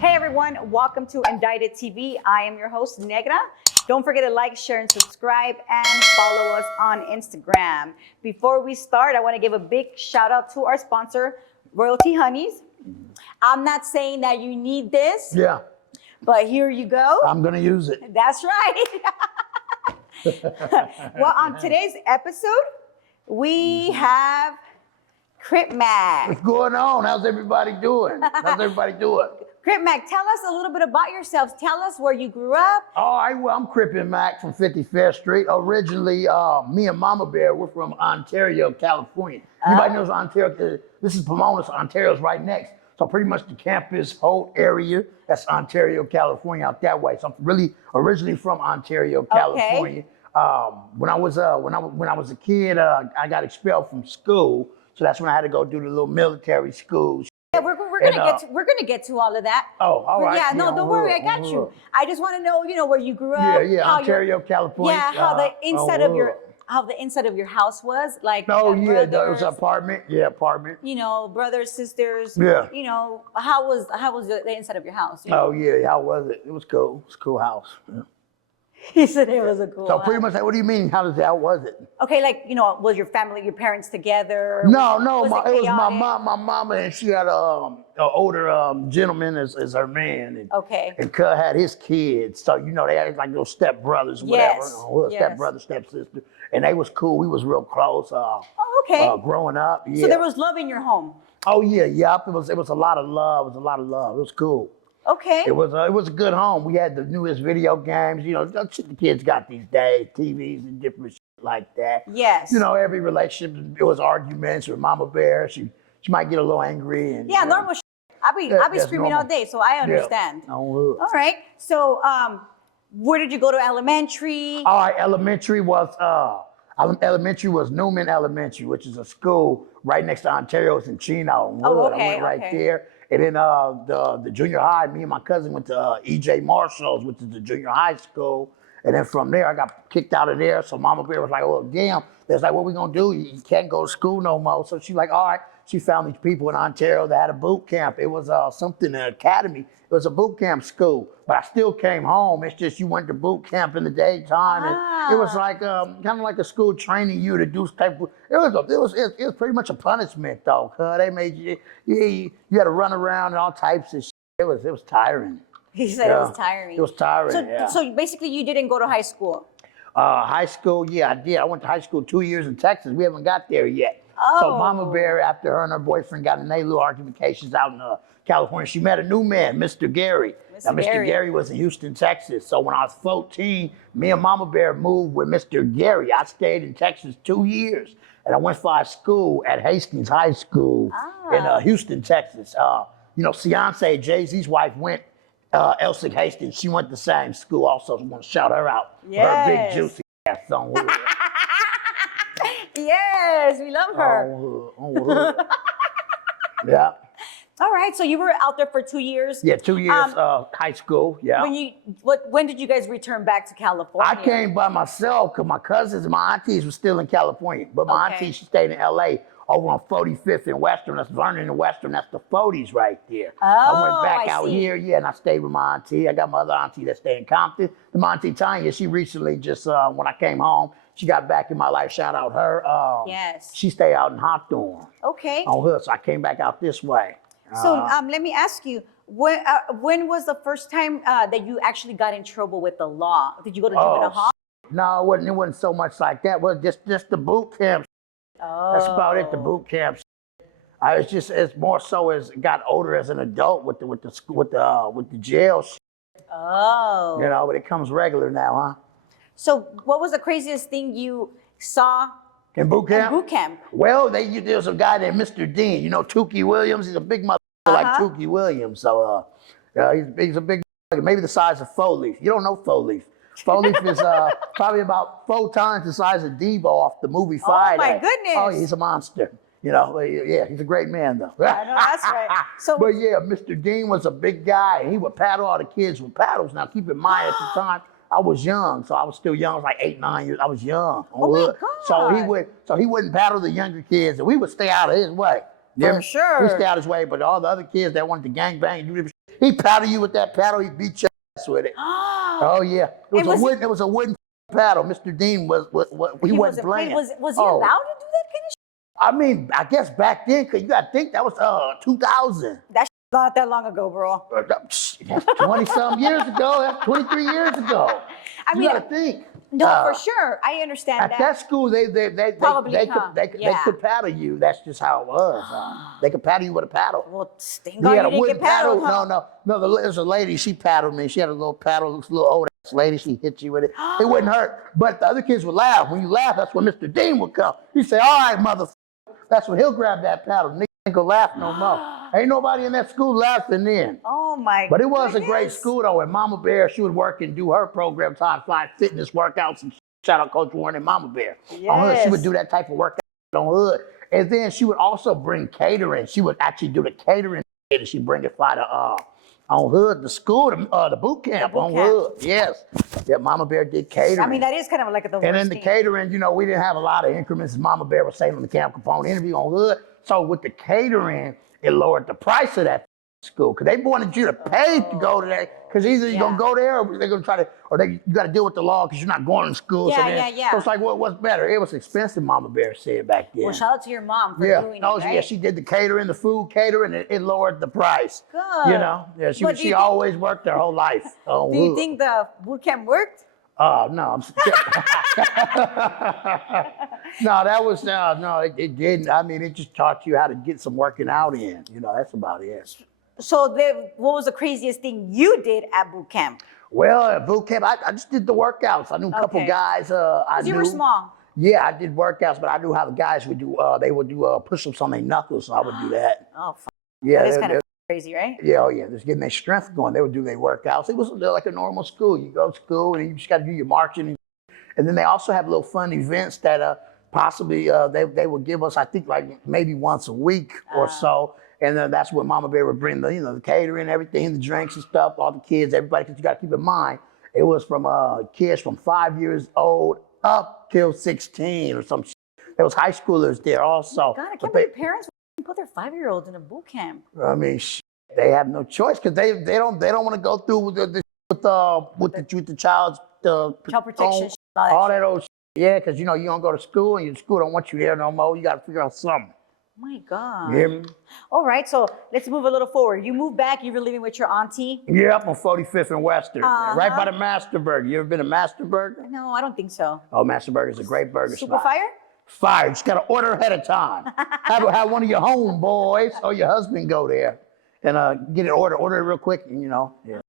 Hey everyone, welcome to Indicted TV. I am your host, Negra. Don't forget to like, share, and subscribe, and follow us on Instagram. Before we start, I want to give a big shout out to our sponsor, Royalty Honeys. I'm not saying that you need this. Yeah. But here you go. I'm going to use it. That's right. Well, on today's episode, we have CripMac. What's going on? How's everybody doing? CripMac, tell us a little bit about yourselves. Tell us where you grew up. Well, I'm CripMac from 55th Street. Originally, me and Mama Bear, we're from Ontario, California. Anybody knows Ontario? This is Pomona, so Ontario's right next. So pretty much the campus whole area, that's Ontario, California, out that way. So I'm really originally from Ontario, California. Okay. When I was a kid, I got expelled from school. So that's when I had to go do the little military school. Yeah, we're gonna get to all of that. Oh, all right. Yeah, no, don't worry, I got you. I just want to know, where you grew up. Yeah, Ontario, California. Yeah, how the inside of your house was, like. Oh yeah, that was an apartment. Yeah, apartment. Brothers, sisters. Yeah. How was the inside of your house? Oh yeah, how was it? It was cool. It's a cool house. Yeah. He said it was a cool house. So pretty much, what do you mean? How was it? Okay, was your family, your parents together? No, it was my mom. My mama, and she had an older gentleman as her man. And, And Cuz had his kids. So, they had like little step brothers, whatever. Step brother, step sister. And they was cool. We was real close. Growing up. Yeah. So there was love in your home? Oh, yeah. Yep. It was a lot of love. It was cool. Okay. It was a good home. We had the newest video games, that's shit the kids got these days, TVs and different shit like that. Yes. Every relationship, it was arguments with Mama Bear. She might get a little angry. And, normal shit. I'll be screaming all day, so I understand. Yeah. All right. So, where did you go to elementary? All right, elementary was Newman Elementary, which is a school right next to Ontario's in Chino. I went right there. And then the junior high, me and my cousin went to E.J. Marshall's, which is the junior high school. And then from there, I got kicked out of there. So Mama Bear was like, well, damn. They was like, what we gonna do? You can't go to school no more. So she's like, all right. She found these people in Ontario that had a boot camp. It was an academy. It was a boot camp school. But I still came home. It's just you went to boot camp in the daytime. And it was like kind of like a school training you to do type of, it was pretty much a punishment though. They made you had to run around and all types of shit. It was tiring. He said it was tiring. It was tiring, So basically you didn't go to high school? High school, yeah, I did. I went to high school 2 years in Texas. We haven't got there yet. Oh. So Mama Bear, after her and her boyfriend got in their little argumentations out in California, she met a new man, Mr. Gary. Mr. Gary was in Houston, Texas. So when I was 14, me and Mama Bear moved with Mr. Gary. I stayed in Texas 2 years. And I went for school at Hastings High School in Houston, Texas. Beyonce, Jay-Z's wife, went Elsie Hastings. She went to the same school also. So I want to shout her out. Yes. Her big juicy ass on her. Yes, we love her. Yeah. All right, so you were out there for 2 years. Yeah, 2 years high school. Yeah. When did you guys return back to California? I came by myself because my cousins and my aunties were still in California, but my auntie, she stayed in L.A. over on 45th and Western. That's Vernon and Western. That's the 40s right there. Oh, I went back out here, and I stayed with my auntie. I got my other auntie that stayed in Compton. And my auntie Tanya, she recently just, when I came home, she got back in my life. Shout out her. Yes. She stayed out in Hawthorne. Okay. On her, so I came back out this way. So let me ask you, when was the first time that you actually got in trouble with the law? Did you go to juvenile hall? No, it wasn't so much like that. Well, just the boot camp. Oh. That's about it. The boot camp. It's more so as got older as an adult with the jail. Oh. But it comes regular now, huh? So what was the craziest thing you saw in boot camp? In boot camp. Well, there's a guy named Mr. Dean. Tukey Williams. He's a big mother like Tukey Williams. So he's a big, maybe the size of Four Leaf. You don't know Four Leaf. Four Leaf is probably about 4 times the size of Devo off the movie Friday. Oh my goodness! Oh, he's a monster. Yeah, he's a great man though. I know, that's right. But yeah, Mr. Dean was a big guy, and he would paddle all the kids with paddles. Now, keep in mind, at the time, I was young, so I was still young. I was like 8, 9 years. I was young. Oh my God! So he wouldn't paddle the younger kids, and we would stay out of his way. For sure. We stay out his way, but all the other kids that wanted to gangbang, He paddle you with that paddle. He beat your ass with it. Oh yeah, it was a wooden paddle. Mr. Dean he wasn't playing. Was he allowed to do that kind of shit? I mean, I guess back then, cause you got to think that was 2000. That's not that long ago, bro. That's 20-some years ago. That's 23 years ago. I mean, you got to think. No, for sure. I understand that. At that school, they could paddle you. That's just how it was. They could paddle you with a paddle. Well, thank God you didn't get paddled, huh? No. There's a lady. She paddled me. She had a little paddle. This little old ass lady. She hit you with it. It wouldn't hurt. But the other kids would laugh. When you laugh, that's when Mr. Dean would come. He'd say, "All right, motherfucker." That's when he'll grab that paddle. Nigga ain't gonna laugh no more. Ain't nobody in that school laughing then. Oh my God. But it was a great school though. And Mama Bear, she would work and do her programs, high five fitness workouts, and shout out Coach Warren and Mama Bear. Yes. On Hood, she would do that type of workout on Hood. And then she would also bring catering. She would actually do the catering and she'd bring it by the on Hood, the school, the boot camp on Hood. Yes. Yeah, Mama Bear did catering. I mean, that is kind of like the worst And then the catering, we didn't have a lot of increments. Mama Bear was saying on the Camp Capone interview on Hood. So with the catering, it lowered the price of that school because they wanted you to pay to go to that. Because either you're going to go there or they're going to try to, you got to deal with the law because you're not going to school. So it's like, what's better? It was expensive, Mama Bear said back then. Well, shout out to your mom for doing it, right? Yeah, she did the catering, the food catering, and it lowered the price. Good. Yeah, she always worked her whole life. Do you think the boot camp worked? No, it didn't. I mean, it just taught you how to get some working out in. That's about it. So what was the craziest thing you did at boot camp? Well, at boot camp, I just did the workouts. I knew a couple guys. You were small. Yeah, I did workouts, but I knew how the guys would do. They would do push-ups on their knuckles, so I would do that. Oh, fuck. Yeah, that's kind of crazy, right? Yeah, just getting their strength going. They would do their workouts. It was like a normal school. You go to school and you just got to do your marching, and then they also have little fun events that possibly they would give us. I think like maybe once a week or so. And then that's what Mama Bear would bring the catering, everything, the drinks and stuff, all the kids, everybody, because you got to keep in mind, it was from kids from 5 years old up till 16 or some shit. There was high schoolers there also. God, I can't believe parents would put their 5-year-olds in a boot camp. I mean, they have no choice because they don't want to go through with the child's child protection, all that old shit. Yeah, because you don't go to school and your school don't want you there no more. You got to figure out something. My God. Yeah. All right, so let's move a little forward. You moved back, you were living with your auntie? Yeah, up on 45th and Western, right by the Master Burger. You ever been to Master Burger? No, I don't think so. Oh, Master Burger is a great burger Super spot. fire? Fire. You just got to order ahead of time. have one of your homeboys or your husband go there and get it order it real quick. Yeah.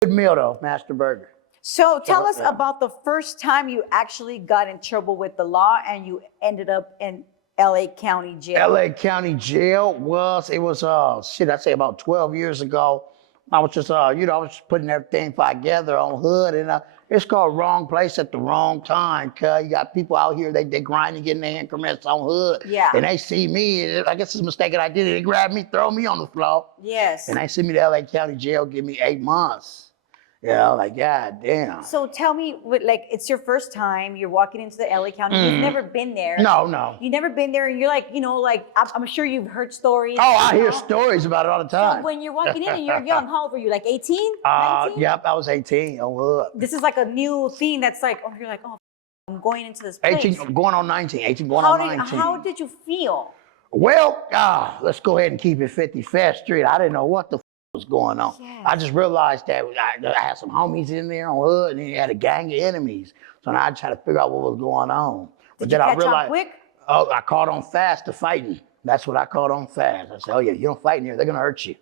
Good meal though, Master Burger. So tell us about the first time you actually got in trouble with the law and you ended up in LA County Jail. LA County Jail was I'd say about 12 years ago. I was just I was just putting everything together on Hood, and it's called wrong place at the wrong time. Cause you got people out here, they grinding, getting their increments on Hood. Yeah. And they see me, I guess it's a mistake that I did. They grab me, throw me on the floor. Yes. And they send me to LA County Jail, give me 8 months. Like, God damn. So tell me, it's your first time, you're walking into the LA County, you've never been there. No. You've never been there, and you're I'm sure you've heard stories. Oh, I hear stories about it all the time. So when you're walking in and you're young, how old were you, like 18, 19? Yep, I was 18 on Hood. This is like a new thing that's like, you're like, I'm going into this place. 18 going on 19, 18 going on 19. How did you feel? Well, let's go ahead and keep it 55th Street. I didn't know what the was going on. Yes. I just realized that I had some homies in there on Hood, and then you had a gang of enemies. So now I tried to figure out what was going on. But Did then you I catch realized, on quick? Oh, I caught on fast to fighting. That's what I caught on fast. I said, oh yeah, you don't fight in here, they're gonna hurt you.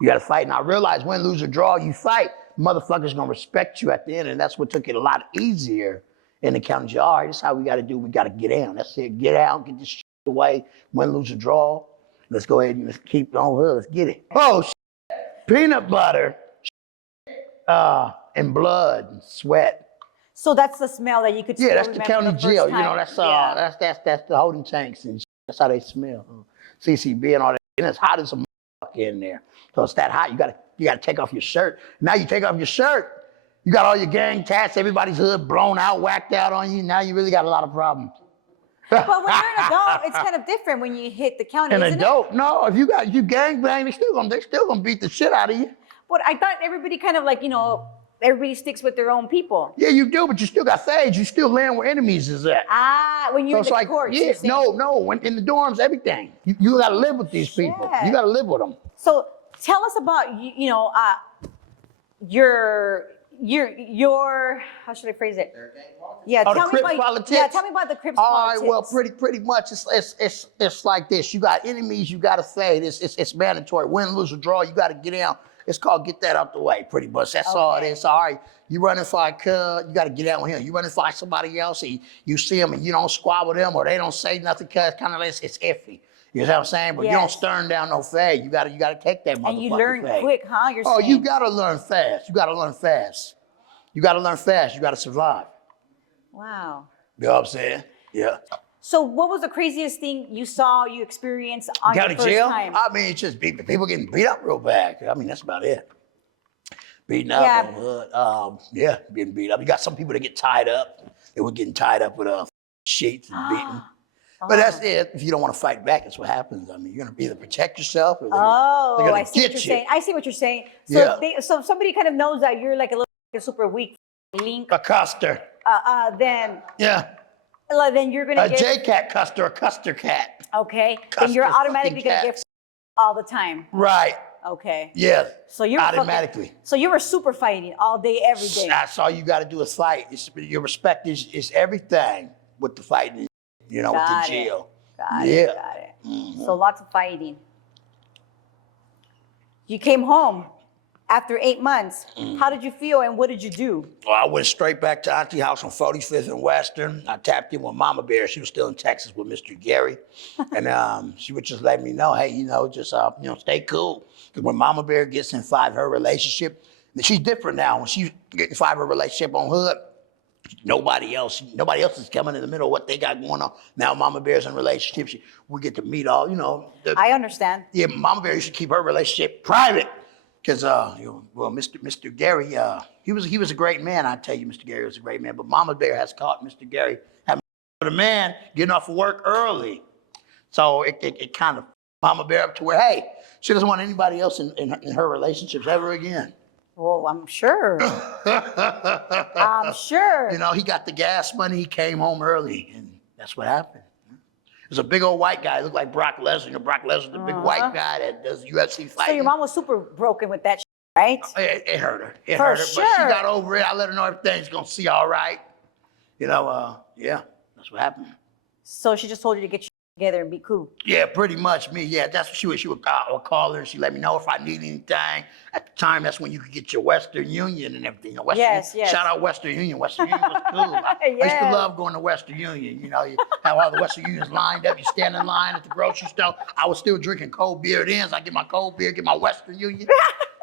You gotta fight. And I realized win, lose, or draw, you fight, motherfuckers gonna respect you at the end, and that's what took it a lot easier in the county jail. All right, this is how we gotta do. We gotta get down. That's it. Get out, get this shit away. Win, lose, or draw. Let's go ahead and let's keep on Hood. Let's get it. Oh, peanut butter, and blood and sweat. So that's the smell that you could still that's the county jail. That's the holding tanks and that's how they smell. CCB and all that. And it's hot as a motherfucker in there. So it's that hot. You gotta take off your shirt. Now you take off your shirt, you got all your gang tats, everybody's hood blown out, whacked out on you. Now you really got a lot of problems. But when you're an adult, it's kind of different when you hit the county. An adult? No, if you gangbang, they still gonna beat the shit out of you. But I thought everybody kind of like, everybody sticks with their own people. Yeah, you do, but you still got fades. You still land where enemies is at. When you're in the courts. Yeah, no, when in the dorms, everything. You got to live with these people. You got to live with them. So tell us about, your how should I phrase it? Yeah, tell me about politics. Yeah, tell me about the Crips politics. All right, well, pretty much it's like this. You got enemies, you got to fade. It's mandatory. Win, lose, or draw. You got to get down. It's called get that out the way. Pretty much. That's all it is. All right, you running for a cuz, you got to get out with him. You running for somebody else, and you see them and you don't squabble them or they don't say nothing cuz kind of it's iffy. You know what I'm saying? But you don't turn down no fade. You gotta take that motherfucking And you learn fade. quick, huh? You're saying. You gotta learn fast. You gotta learn fast. You gotta learn fast. You gotta survive. Wow. You know what I'm saying? Yeah. So what was the craziest thing you saw, you experienced on your first time? I mean, it's just people getting beat up real bad. I mean, that's about it. Beating up on hood. Getting beat up. You got some people that get tied up. They were getting tied up with sheets and beaten. But that's it. If you don't want to fight back, that's what happens. I mean, you're going to either protect yourself or they're going to get you. Saying. I see what you're saying. So, so somebody kind of knows that you're like a super weak link. A custer. Then you're going to get... A J-cat custer, a custer cat. Okay. Then you're automatically going to get all the time. Right. Okay. Yeah. So you're automatically. So you were super fighting all day, every day. That's all you got to do is fight. Your respect is everything with the fighting. With the jail. Got it. Mm-hmm. So lots of fighting. You came home after 8 months. How did you feel and what did you do? Well, I went straight back to Auntie house on 45th and Western. I tapped in with Mama Bear. She was still in Texas with Mr. Gary. And she would just let me know, hey, just stay cool. Because when Mama Bear gets in her relationship, she's different now. When she gets in her relationship on hood, nobody else is coming in the middle of what they got going on. Now Mama Bear's in a relationship. We get to meet all, I understand. Yeah, Mama Bear used to keep her relationship private. Because, Mr. Gary, he was a great man. I tell you, Mr. Gary was a great man. But Mama Bear has caught Mr. Gary having with a man getting off of work early. So it kind of Mama Bear up to where, hey, she doesn't want anybody else in her relationships ever again. Well, I'm sure. I'm sure. He got the gas money. He came home early, and that's what happened. There's a big old white guy. Looked like Brock Lesnar. Brock Lesnar, the big white guy that does UFC fighting. So your mom was super broken with that, right? It hurt her. It hurt her. Sure. But she got over it. I let her know everything's gonna see all right. That's what happened. So she just told you to get you together and be cool. Yeah, pretty much me. Yeah, that's what she would. She would call her and she let me know if I need anything. At the time, that's when you could get your Western Union and everything. Yes. Shout out Western Union. Western Union was cool. I used to love going to Western Union. You have all the Western Unions lined up. You stand in line at the grocery store. I was still drinking cold beer then, so I get my cold beer, get my Western Union,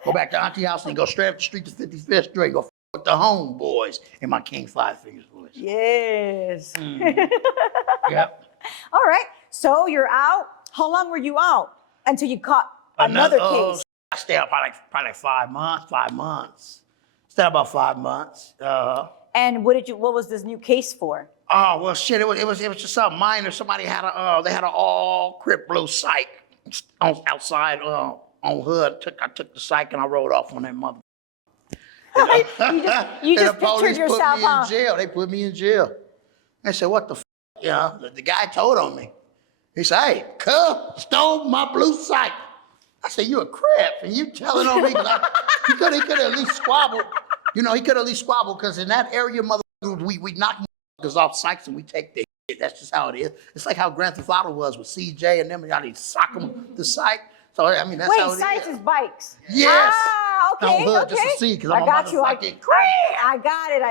go back to Auntie house and go straight up the street to 55th Street, go with the homeboys and my King Five Fingers boys. Yes. Yep. All right. So you're out. How long were you out until you caught another case? I stayed out probably 5 months. 5 months. Stayed out about 5 months. And what was this new case for? Oh well, shit! It was just something minor. Somebody had they had an all Crip blue psych outside on hood. I took the psych and I rode off on that mother. You just pictured yourself, huh? They put me in jail. They said, "What the f?" The guy told on me. He said, "Hey, cub stole my blue psych." I said, "You a Crip, and you telling on me?" He could at least squabble. He could at least squabble because in that area, we knock motherfuckers off psychs and we take their shit. That's just how it is. It's like how Grand Theft Auto was with CJ and them. Y'all need to sock them the psych. So I mean, that's how it is. Wait, psychs is bikes. Yes. Ah, okay, hood, just to see, because I'm a motherfucking Crip. I got it.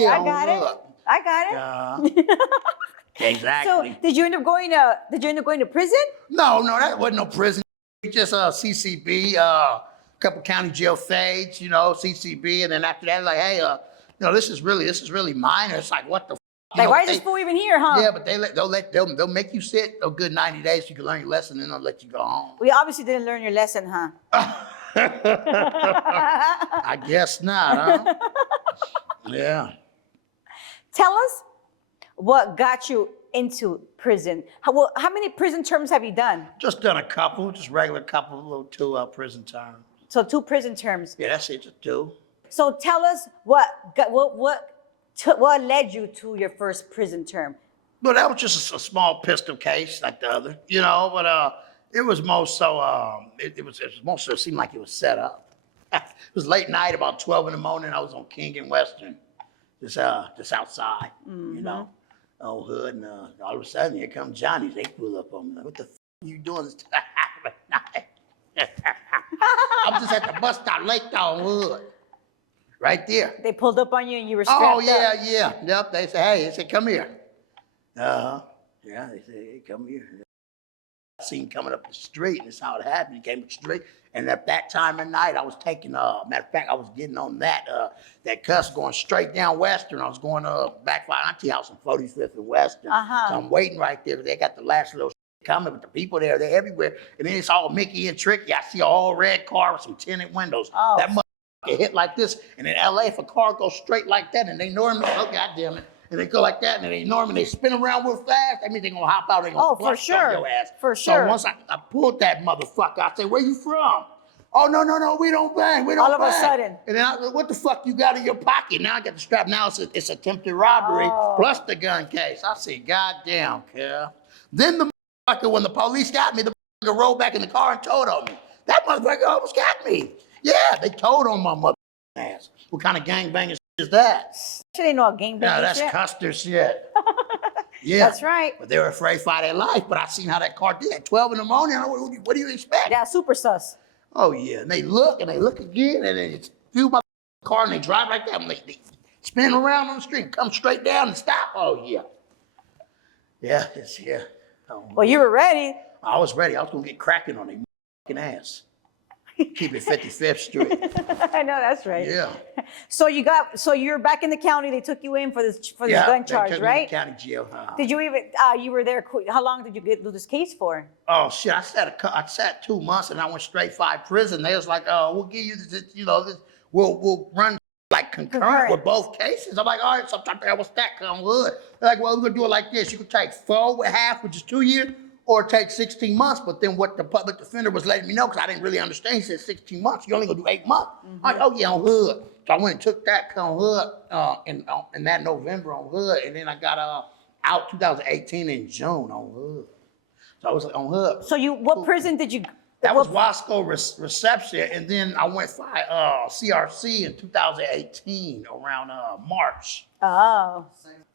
Yeah, I got it. Exactly. So did you end up going to prison? No, that wasn't no prison. Just CCB, a couple county jail fades, CCB, and then after that, like, hey, this is really minor. It's like, what the? Like, why is this fool even here, huh? Yeah, but they'll make you sit a good 90 days so you can learn your lesson, and then they'll let you go home. We obviously didn't learn your lesson, huh? I guess not, huh? Yeah. Tell us what got you into prison. How many prison terms have you done? Just done a couple, just regular couple, little 2 prison terms. So 2 prison terms. Yeah, that's it, just 2. So tell us what led you to your first prison term? Well, that was just a small pistol case like the other, but it was more so, it seemed like it was set up. It was late night, about 12 in the morning. I was on King and Western, just outside, on Hood, and all of a sudden, here comes Johnny's. They pull up on me. Like, what the f*** are you doing this time of night? I'm just at the bus stop, Lake on Hood, right there. They pulled up on you and you were strapped up. Yeah. Yep. They said, come here. Yeah, they said, hey, come here. I seen him coming up the street, and that's how it happened. He came up the street, and at that time of night, I was taking, matter of fact, I was getting on that cuss going straight down Western. I was going back by Auntie House on 45th and Western. So I'm waiting right there. They got the last little coming, but the people there, they're everywhere. And then it's all Mickey and Tricky. I see an all red car with some tinted windows. Oh. That motherfucker hit like this. And in LA, if a car goes straight like that and they normally, oh, goddamn it. And they go like that, and they ignore me, and they spin around real fast. That means they're gonna hop out, they're gonna bust on your ass. For sure. So once I pulled that motherfucker, I say, where you from? Oh, no, we don't bang, we don't bang. All of a sudden. And then what the fuck you got in your pocket? Now I got the strap, now it's attempted robbery, plus the gun case. I say, goddamn, Kel. Then the motherfucker, when the police got me, the motherfucker rolled back in the car and told on me. That motherfucker almost got me. Yeah, they told on my motherfucking ass. What kind of gangbanging is that? I didn't know a gangbanging No, that's Custer shit. Yeah. That's right. But they were afraid for their life, but I seen how that car did. At 12 in the morning, what do you expect? Yeah, super sus. Oh, yeah. And they look again, and then it's few my car, and they drive like that, and they spin around on the street, come straight down and stop. Oh, yeah. Yeah. Oh, well, you were ready. I was ready. I was going to get cracking on their fucking ass. Keep it 55th Street. I know, that's right. Yeah. So you're back in the county. They took you in for this gun charge, they took right? Me to county jail. Did you even? You were there. How long did you do this case for? Oh shit! I sat 2 months and I went straight 5 prison. They was like, we'll give you this, we'll run like concurrent with both cases. I'm like, all right, so what's that come with? They're like, well, we're gonna do it like this. You can take 4 with half, which is 2 years. Or take 16 months, but then what the public defender was letting me know, because I didn't really understand, he said 16 months, you only gonna do 8 months. I'm like, oh yeah, on Hood. So I went and took that on Hood in that November on Hood, and then I got out 2018 in June on Hood. So I was on Hood. So what prison did you? That was Wasco Reception, and then I went for CRC in 2018 around March. Oh.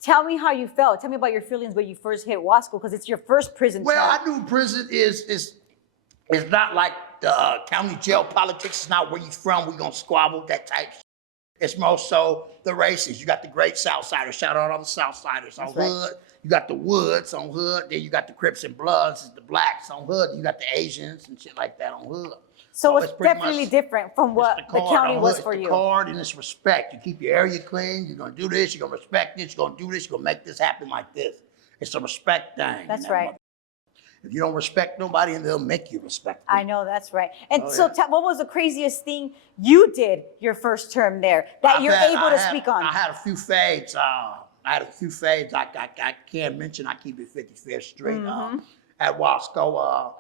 Tell me how you felt. Tell me about your feelings when you first hit Wasco, because it's your first prison. Well, I knew prison is not like the county jail politics. It's not where you from. We're going to squabble, that type of shit. It's more so the races. You got the great Southsiders. Shout out all the Southsiders on Hood. You got the Woods on Hood. Then you got the Crips and Bloods, the Blacks on Hood. You got the Asians and shit like that on Hood. So it's definitely different from what the county was for you. It's the card and it's respect. You keep your area clean. You're going to do this. You're going to respect this. You're going to do this. You're going to make this happen like this. It's a respect thing. That's right. If you don't respect nobody, and they'll make you respect them. I know, that's right. And what was the craziest thing you did your first term there that you're able to speak on? I had a few fades. I can't mention. I keep it 55th Street at Wasco.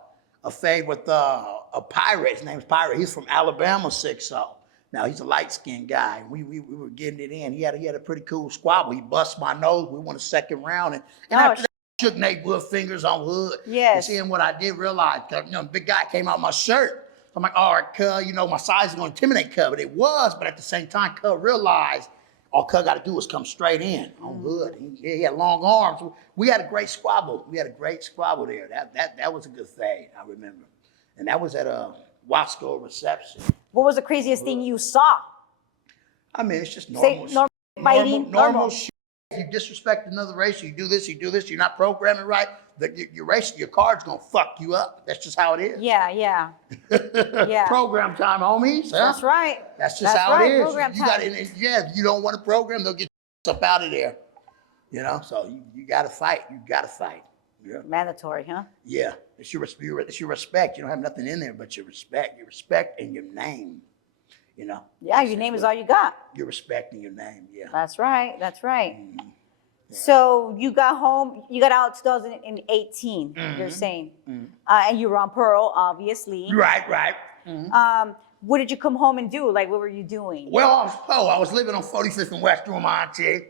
A fade with a pirate. His name's Pirate. He's from Alabama, 6'0". Now he's a light-skinned guy. We were getting it in. He had a pretty cool squabble. He bust my nose. We won a second round, and after that, shook Nate fingers on Hood. Yes. And seeing what I did, realize, big guy came out my shirt. So I'm like, all right, cuz, my size is gonna intimidate cuz, but it was. But at the same time, cuz realized all cuz got to do was come straight in on Hood. He had long arms. We had a great squabble. There. That was a good fade, I remember. And that was at a Wasco Reception. What was the craziest thing you saw? I mean, it's just normal shit. If you disrespect another race, you do this, you're not programming right, your card's gonna fuck you up. That's just how it is. Yeah. Program time, homies. That's right. That's just how it is. Program time. If you don't want to program, they'll get up out of there. So you gotta fight. Yeah. Mandatory, huh? Yeah. It's your respect. You don't have nothing in there but your respect and your name. Yeah, your name is all you got. You're respecting your name, yeah. That's right. Mm-hmm. Yeah. So you got home, you got out 2018, you're saying. And you were on Parole, obviously. Right. Mm-hmm. what did you come home and do? Like, what were you doing? Well, I was living on 45th and West with my auntie.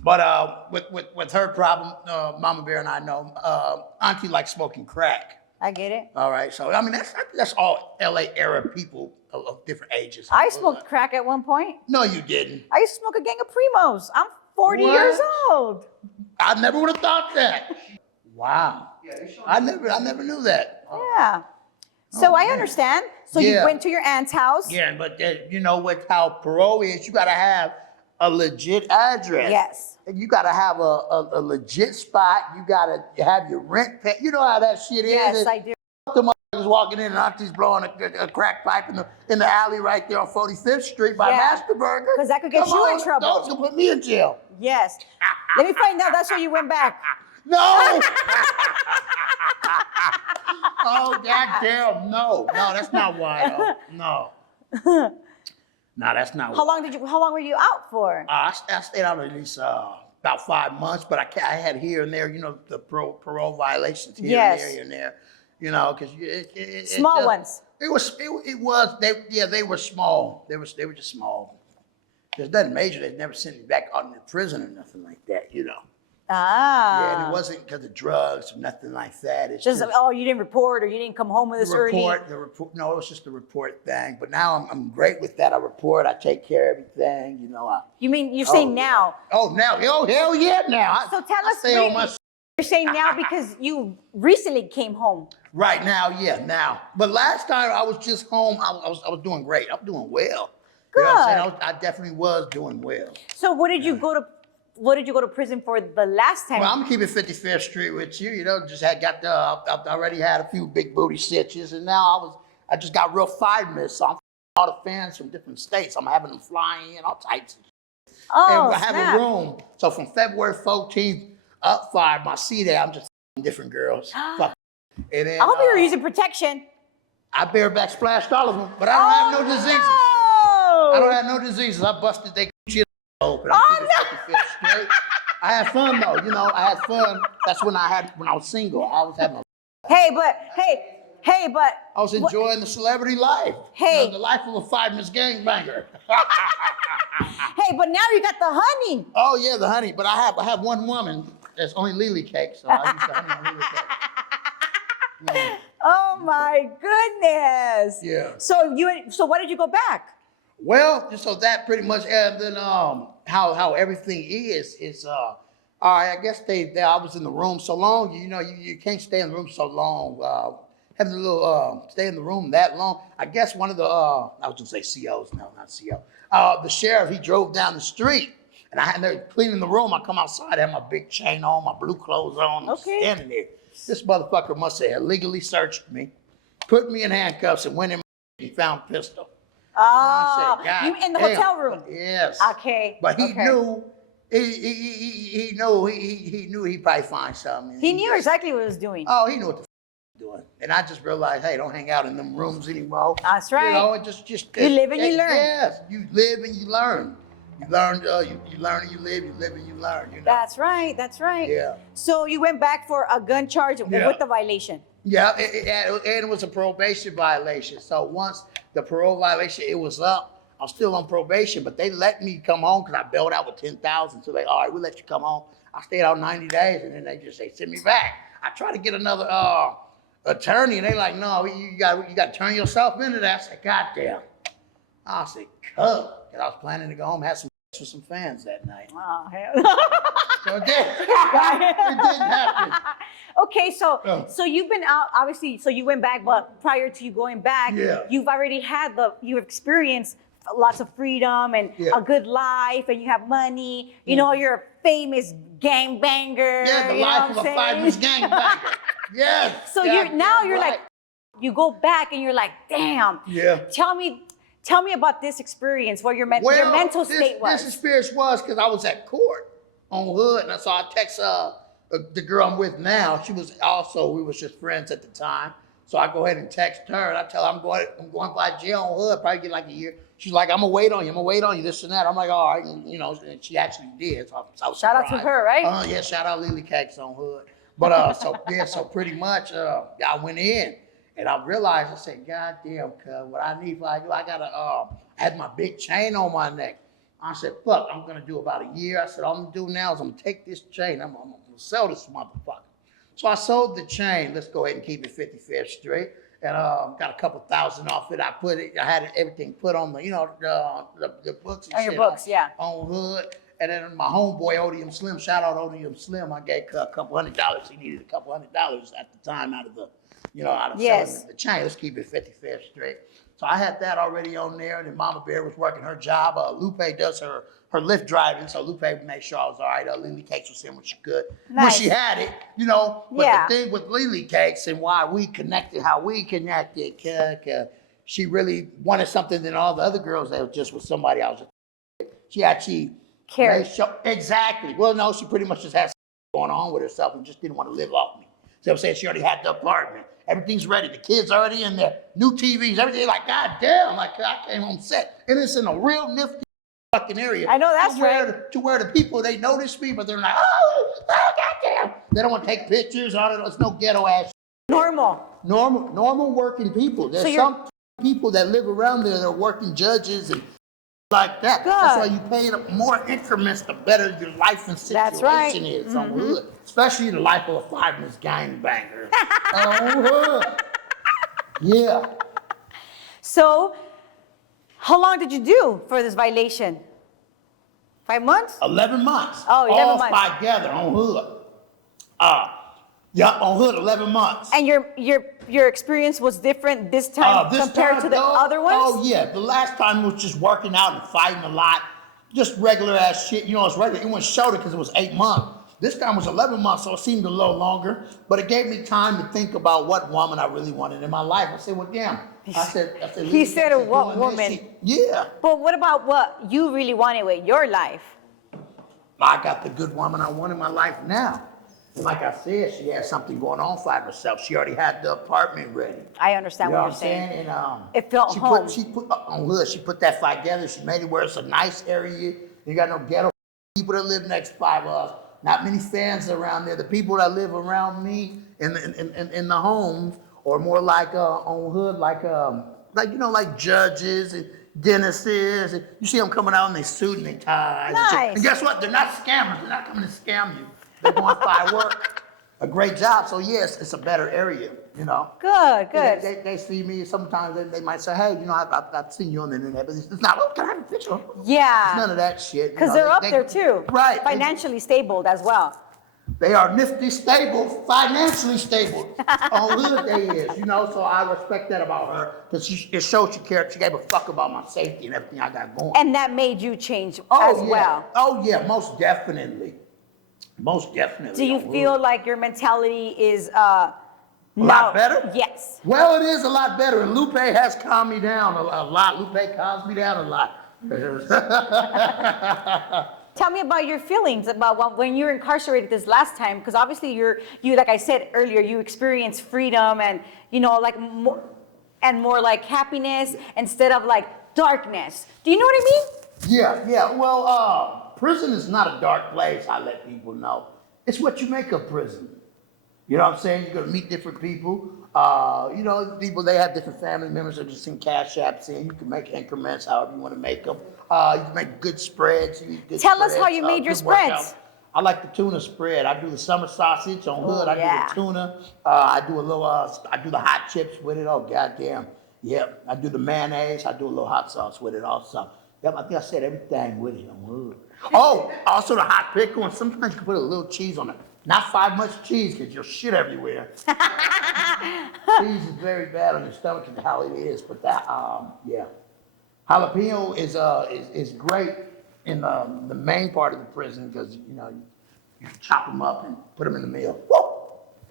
But with her problem, Mama Bear and I know, auntie likes smoking crack. I get it. All right, so I mean that's all LA era people of different ages. I smoked crack at one point. No, you didn't. I used to smoke a gang of Primos. I'm 40 years old. I never would have thought that. Wow. I never knew that. Yeah. So I understand. So you went to your aunt's house. Yeah, but you know what? How Parole is, you got to have a legit address. Yes. You got to have a legit spot. You got to have your rent paid. You know how that shit is. Yes, I do. The motherfuckers walking in and auntie's blowing a crack pipe in the alley right there on 45th Street by Master Burger. Because that could get you in trouble. Those can put me in jail. Yes. Let me find out. That's where you went back. No. Oh, goddamn, no. No, that's not why. No. No, that's not. How long were you out for? I stayed out at least about 5 months, but I had here and there, you know, the parole violations here and there, you know, because small ones. They were small. They were just small. There's nothing major. They've never sent me back out into prison or nothing like that, you know. Ah. Yeah, and it wasn't because of drugs or nothing like that. It's just you didn't report or you didn't come home with this early? The report. No, it was just a report thing. But now I'm great with that. I report. I take care of everything. You know. You mean you're saying now? Oh, now. Oh, hell yeah, now. So tell us. You're saying now because you recently came home. Right now, yeah, now. But last time I was just home. I was doing great. I'm doing well. Good. You know what I'm saying? I definitely was doing well. So what did you go to prison for the last time? Well, I'm keeping 55th Street with you. You know, just I already had a few big booty stitches, and now I just got real famous. So I'm all the fans from different states. I'm having them flying in, all types of shit. Oh, and I have a room. So from February 14th up 5, my seat there, I'm just different girls. Fuck. And then, I hope you were using protection. I bareback splashed all of them, but I don't have no diseases. No. I don't have no diseases. I busted they shit open. I'm keeping 55th Street. I had fun though, you know. I had fun. That's when I was single. I was having a. Hey, but. I was enjoying the celebrity life. Hey. You know, the life of a famous gangbanger. Hey, but now you got the honey. Oh yeah, the honey. But I have one woman that's only lily cake, so I use the honey on lily cake. Yeah. Oh my goodness. Yeah. So why did you go back? Well, just so that pretty much, and then how everything is all right. I guess I was in the room so long. You know, you can't stay in the room so long. Having a little stay in the room that long. I guess one of the I was gonna say COs, no, not CO. The sheriff, he drove down the street, and I had there cleaning the room. I come outside, I had my big chain on, my blue clothes on, Okay. standing there. This motherfucker must have illegally searched me, put me in handcuffs, and went in and found pistol. Oh, said, you in the hotel room? Yes. Okay. But he knew. He knew he'd probably find something. He knew exactly what he was doing. Oh, he knew what the f he was doing. And I just realized, hey, don't hang out in them rooms anymore. That's right. You know, just you live and you learn. Yes, you live and you learn. You learn, you learn and you live and you learn. You know? That's right. That's right. Yeah. So you went back for a gun charge with the violation. Yeah, and it was a probation violation. So once the parole violation, it was up. I was still on probation, but they let me come home because I bailed out with $10,000. So they, all right, we'll let you come home. I stayed out 90 days, and then they just say, send me back. I tried to get another attorney, and they like, no, you got to turn yourself into that. I said, goddamn. I said, cuz. And I was planning to go home, have some with some fans that night. Oh, hell. So it did. It didn't happen. Okay, so you've been out, obviously, so you went back, but prior to you going back, you've already had you've experienced lots of freedom and a good life, and you have money. You know, you're a famous gangbanger. Yeah, the life of a famous gangbanger. Yes. So you're like, you go back and you're like, damn. Yeah. Tell me about this experience, where your mental state was. This experience was because I was at court on Hood, and so I text the girl I'm with now. She was also, we was just friends at the time. So I go ahead and text her, and I tell her I'm going by jail on Hood, probably get like a year. She's like, I'm gonna wait on you, this and that. I'm like, all right, and, you know, and she actually did. So I was shout out to her, right? Yeah, shout out Lily Cakes on Hood. But so pretty much, I went in, And I realized, I said, God damn, cuz, what I need, I gotta, I had my big chain on my neck. I said, fuck, I'm gonna do about a year. I said, all I'm gonna do now is I'm gonna take this chain, I'm gonna sell this motherfucker. So I sold the chain. Let's go ahead and keep it 55th Street. And got a couple thousand off it. I had everything put on the, the books and on shit. Your books, yeah. On hood. And then my homeboy, Odium Slim, shout out Odium Slim. I gave a couple $100. He needed a couple $100 at the time out of the, out of selling the chain. Let's keep it 55th Street. So I had that already on there. And then Mama Bear was working her job. Lupe does her Lyft driving. So Lupe made sure I was all right. Lily Cakes was in when she could. Nice. When she had it, But the thing with Lily Cakes and why we connected, how we connected, she really wanted something than all the other girls that was just with somebody else. She actually cared. Exactly. Well, no, she pretty much just had going on with herself and just didn't want to live off me. So I'm saying she already had the apartment. Everything's ready. The kids already in there. New TVs, everything. Like, God damn, like I came home set. And it's in a real nifty fucking area. I know that's right. To where the people, they notice me, but they're like, oh, goddamn. They don't want to take pictures. It's no ghetto ass. Normal working people. There's some people that live around there that are working judges and like that. Good. That's why you pay more increments the better your life and situation is on hood. Especially the life of a five-minute gangbanger. On hood. Yeah. So, how long did you do for this violation? 5 months? 11 months. Oh, 11 months. All together on hood. On hood, 11 months. And your experience was different this time compared to the other ones? Oh, yeah. The last time was just working out and fighting a lot. Just regular ass shit. It's regular. It went shorter because it was 8 months. This time was 11 months, so it seemed a little longer. But it gave me time to think about what woman I really wanted in my life. I said, well, damn. I said, he said, what woman? Yeah. But what about what you really wanted with your life? I got the good woman I want in my life now. And like I said, she had something going on for herself. She already had the apartment ready. I understand what you're saying. And it felt home. She put on hood. She put that fight together. She made it where it's a nice area. You got no ghetto people that live next to us. Not many fans around there. The people that live around me in the homes are more like on hood, like judges and dentists. And you see them coming out in their suit and their tie. Nice. And guess what? They're not scammers. They're not coming to scam you. They're going to work. A great job. So yes, it's a better area, Good. They see me, sometimes they might say, hey, I've seen you on the internet, but it's not, can I have a picture? Yeah. It's none of that shit. Because they're up there too. Right. Financially stable as well. They are nifty stable, financially stable. On hood they is, so I respect that about her. Because it shows she cared, she gave a fuck about my safety and everything I got going. And that made you change well. Oh yeah, most definitely. Most definitely. Do you feel like your mentality is a lot better? Yes. Well, it is a lot better. And Lupe has calmed me down a lot. Lupe calms me down a lot. Tell me about your feelings about when you were incarcerated this last time, because obviously you like I said earlier, you experienced freedom and more like happiness instead of like darkness. Do you know what I mean? Yeah. Well, prison is not a dark place, I let people know. It's what you make of prison. You know what I'm saying? You're going to meet different people. People, they have different family members that just in cash apps in. You can make increments however you want to make them. You can make good spreads. Tell us how you made your spreads. Workouts. I like the tuna spread. I do the summer sausage on hood. I do the tuna. I do I do the hot chips with it. Oh, goddamn. Yep. I do the mayonnaise. I do a little hot sauce with it also. Yep, I think I said everything with it on hood. Oh, also the hot pickle, and sometimes you can put a little cheese on it. Not much cheese, because you'll shit everywhere. Cheese is very bad on your stomach, and how it is. But that, jalapeno is great in the main part of the prison because you chop them up and put them in the meal. Woo!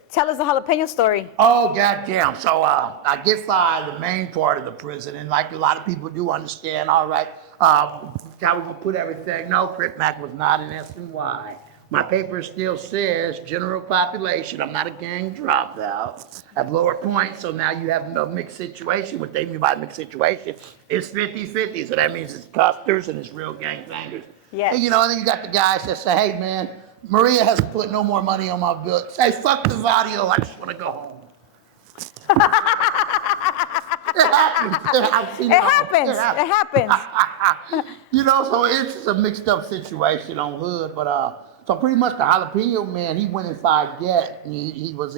Tell us the jalapeno story. Oh, goddamn. So I get fired the main part of the prison, and like a lot of people do understand, all right, how we're going to put everything. No, CripMac was not an S&Y. My paper still says general population. I'm not a gang dropout. I have lower points, so now you have a mixed situation. What they mean by mixed situation is 50-50. So that means it's custers and it's real gangbangers. Yes. And, and then you got the guys that say, hey, man, Maria hasn't put no more money on my bill. Say, fuck the video, I just want to go home. It happens. I've seen It all. happens. It happens. You know, so it's just a mixed up situation on hood, but so pretty much the jalapeno man, he went inside get, and he was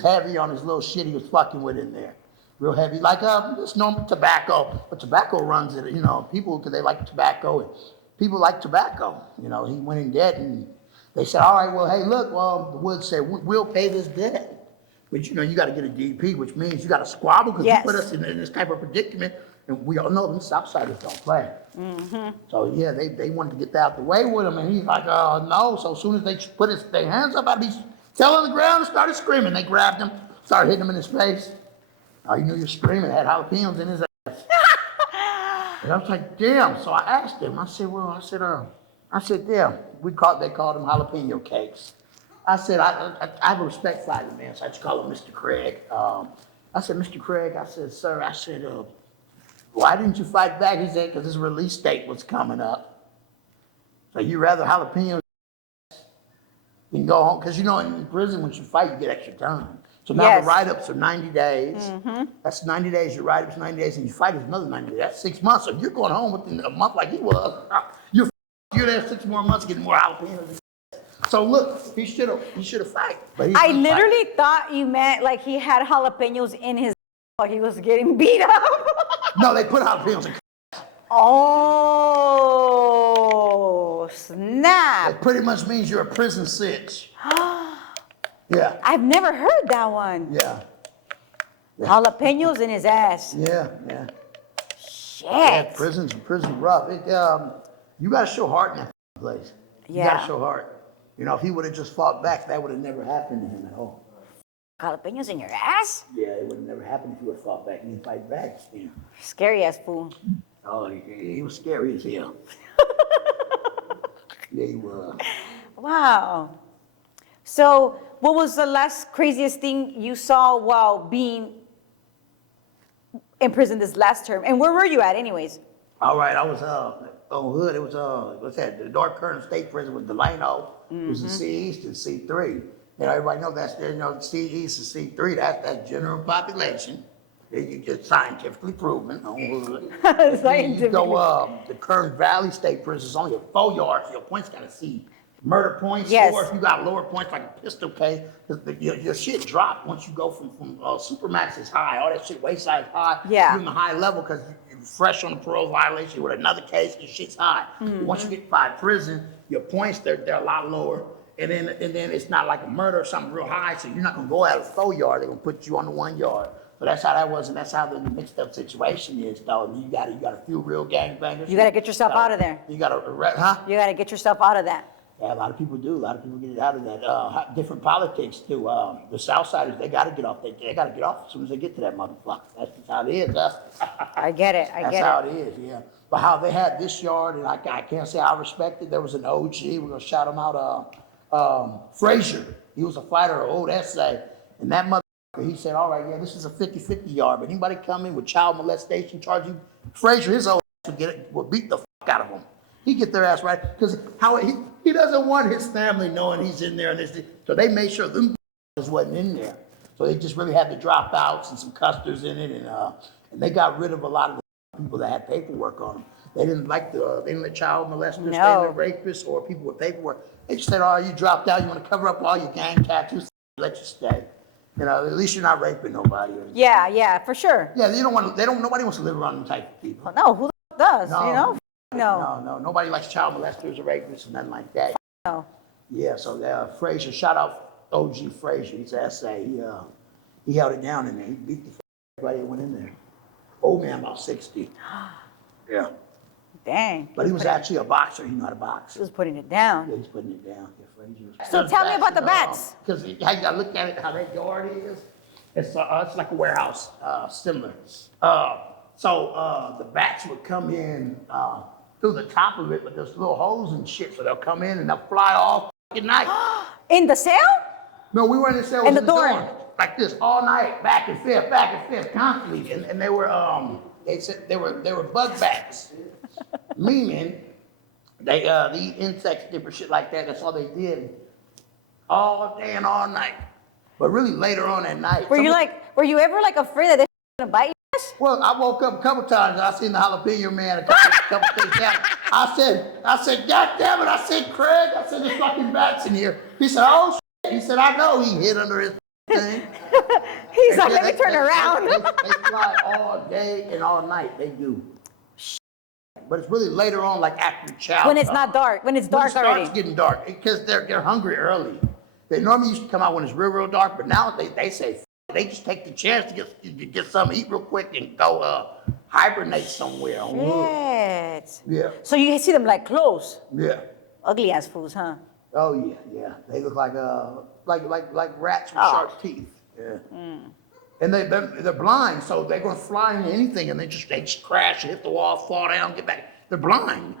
heavy on his little shit he was fucking with in there, real heavy, like just normal tobacco, but tobacco runs it, you know, people because they like tobacco and people like tobacco, you know. He went in debt and they said, all right, well, hey, look, well, the Woods said we'll pay this debt. But you know, you got to get a DP, which means you got to squabble because Yes. you put us in this type of predicament, and we all know them Southsiders don't play. Mm-hmm. So yeah, they wanted to get that out the way with him, and he's like, no. So as soon as they put their hands up, he fell on the ground and started screaming. They grabbed him, started hitting him in his face. Oh, you knew you're screaming. Had jalapenos in his ass. And I was like, damn. So I asked him. I said, damn. They called them jalapeno cakes. I said, I have a respect for the man, so I just call him Mr. Craig. I said, Mr. Craig, I said, sir, I said, why didn't you fight back? He said, because his release date was coming up. So you rather jalapenos than go home? Because you know, in prison, once you fight, you get extra time. So now Yes. the write-ups are 90 days. Mm-hmm. That's 90 days, your write-ups 90 days, and you fight is another 90 days. That's 6 months. So if you're going home within a month like he was, you're there 6 more months getting more jalapenos. So look, he should have fight. But I literally thought you meant like he had jalapenos in his while he was getting beat up. No, they put jalapenos in. Oh, snap. It pretty much means you're a prison sitch. Yeah. I've never heard that one. Yeah. Jalapenos in his ass. Yeah. Shit. Yeah, prison rough. You got to show heart in that place. You Yeah. got to show heart. You know, if he would have just fought back, that would have never happened to him at all. Jalapenos in your ass? Yeah, it would have never happened if he would have fought back and he fight back. You know. Scary ass fool. Oh, he was scary as hell. Yeah, he was. Wow. So, what was the last craziest thing you saw while being in prison this last term? And where were you at, anyways? All right, I was on hood. It was what's that? The North Current State Prison with Delano. It was the C East and C3. You know, everybody knows that's C East and C3. That's general population. You get scientifically proven on hood. You go the Kern Valley State Prison is only 4 yards. Your points got to see murder points, yes. Or if you got lower points like a pistol case, your shit dropped once you go from Supermax is high. All that shit wayside is high. Yeah. You're in the high level because you're fresh on a parole violation with another case. Your shit's high. Mm-hmm. Once you get by prison, your points they're a lot lower. And then it's not like a murder or something real high, so you're not gonna go out of 4 yard. They're gonna put you on the 1 yard. So that's how that was, and that's how the mixed up situation is, though. You got a few real gangbangers. You gotta get yourself out of there. You gotta, You gotta get yourself out of that. Yeah, a lot of people do. A lot of people get out of that. Different politics too. The Southsiders, they gotta get off. They gotta get off as soon as they get to that motherfucker. That's just how it is. I get it. That's how it is. Yeah. But how they had this yard, and I can't say I respect it. There was an OG. We're gonna shout him out. Frazier. He was a fighter, an old essay, and that motherfucker. He said, all right, yeah, this is a 50-50 yard, but anybody come in with child molestation charge, Frazier, his old ass would beat the fuck out of them. He get their ass right, because how he doesn't want his family knowing he's in there, and so they made sure them wasn't in there. So they just really had the dropouts and some custers in it, and they got rid of a lot of the people that had paperwork on them. They didn't let child molesters, they didn't let rapists or people with paperwork. They just said, oh, you dropped out, you want to cover up all your gang tattoos, let you stay. You know, at least you're not raping nobody. Yeah, for sure. Yeah, nobody wants to live around them type of people. No, who the does, no, you know? No, nobody likes child molesters or rapists or nothing like that. No. Yeah, so Frazier, shout out OG Frazier, he's an essay. He held it down in there. He beat the everybody that went in there. Old man, about 60. Yeah. Dang. But he was actually a boxer. He knew how to box. He was putting it down. Yeah, he's putting it down. Yeah, Frazier. So tell me about the bats. Because how you gotta look at it, how that yard is. It's like a warehouse, similar. So the bats would come in through the top of it, but there's little holes and shit. So they'll come in and they'll fly all fucking night. In the cell? No, we were in the cell. In the dorm. Like this all night, back and forth, constantly. And they were they said they were bug bats. Meaning they eat insects, different shit like that. That's all they did all day and all night. But really later on at night. Were you ever like afraid that they're gonna bite you? Well, I woke up a couple times and I seen the jalapeno man a couple things down. I said, God damn it. I said, Craig, there's fucking bats in here. He said, oh, shit. He said, I know. He hid under his thing. He's like, let me turn around. They fly all day and all night. They do. But it's really later on, like after chow. When it's not dark. When it's dark already. It starts getting dark because they're hungry early. They normally used to come out when it's real dark, but now they say they just take the chance to get something to eat real quick and go hibernate somewhere on wood. Yeah. So you see them like close. Yeah. Ugly ass fools, huh? Oh yeah. They look like rats with sharp teeth. Yeah. And they're blind, so they're gonna fly into anything, and they just crash, hit the wall, fall down, get back. They're blind.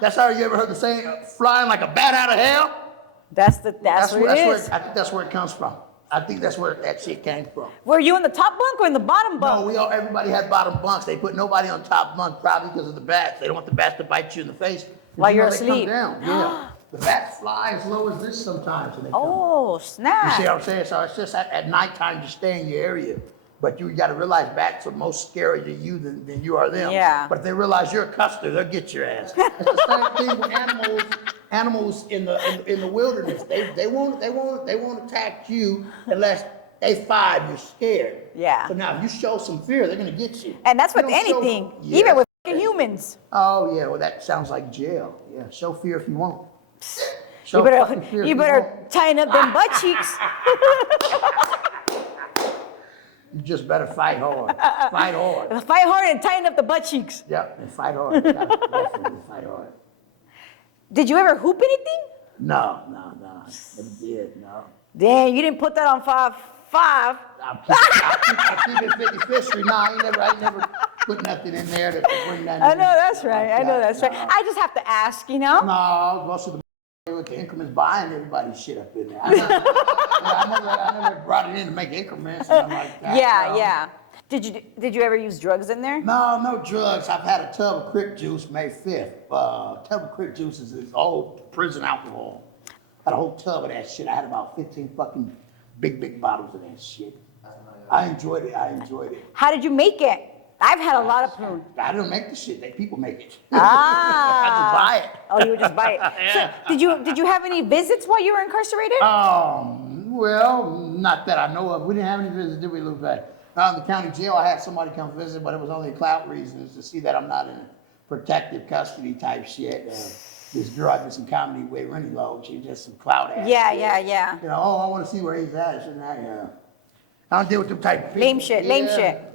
That's how you ever heard the saying, flying like a bat out of hell? That's what it is. I think that's where it comes from. I think that's where that shit came from. Were you in the top bunk or in the bottom bunk? No, everybody had bottom bunks. They put nobody on top bunk probably because of the bats. They don't want the bats to bite you in the face. While you're they asleep. Come down. Yeah. The bats fly as low as this sometimes. And they oh, snap. You see what I'm saying? So it's just at nighttime you stay in your area. But you got to realize bats are most scary to you than you are them. Yeah. But if they realize you're a customer, they'll get your ass. It's the same thing with animals in the wilderness. They won't attack you unless they find you're scared. Yeah. So now if you show some fear, they're gonna get you. And that's with anything, even with humans. Oh yeah, well that sounds like jail. Yeah, show fear if you want. You better tighten up them butt cheeks. You just better fight hard. Fight hard. Fight hard and tighten up the butt cheeks. Yep, and fight hard. You gotta definitely fight hard. Did you ever hoop anything? No. Never did, no. Dang, you didn't put that on 5'5". I keep it 50 Street. No, I ain't never put nothing in there to bring that in. I know that's right. I just have to ask, you know? No, most of the increments buying everybody's shit up in there. I never brought it in to make increments and like that. Yeah. Did you ever use drugs in there? No drugs. I've had a tub of Crip juice May 5th. Tub of Crip juice is old prison alcohol. Had a whole tub of that shit. I had about 15 fucking big bottles of that shit. I enjoyed it. How did you make it? I've had a lot of prune. I don't make the shit. People make it. Ah. I just buy it. Oh, you would just buy it. Yeah. So, did you have any visits while you were incarcerated? Well, not that I know of. We didn't have any visits, did we, Lou? In the county jail, I had somebody come visit, but it was only clout reasons to see that I'm not in protective custody type shit. This girl I did some comedy with, Rennie Lowe, she just some clout ass. Yeah. You know, I want to see where he's at. Shit, I don't deal with them type of people. Lame shit.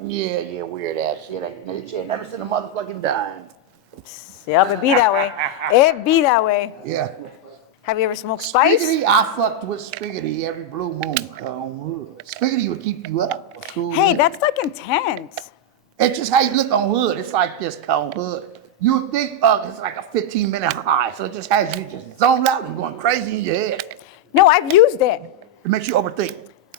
Yeah, weird ass shit. Never seen a motherfucking dime. Yep, it be that way. Yeah. Have you ever smoked spice? Spiggity, I fucked with Spiggity every blue moon. Spiggity would keep you up. Hey, that's like intense. It's just how you look on hood. It's like this on hood. You would think it's like a 15-minute high, so it just has you just zoned out and going crazy in your head. No, I've used it. It makes you overthink.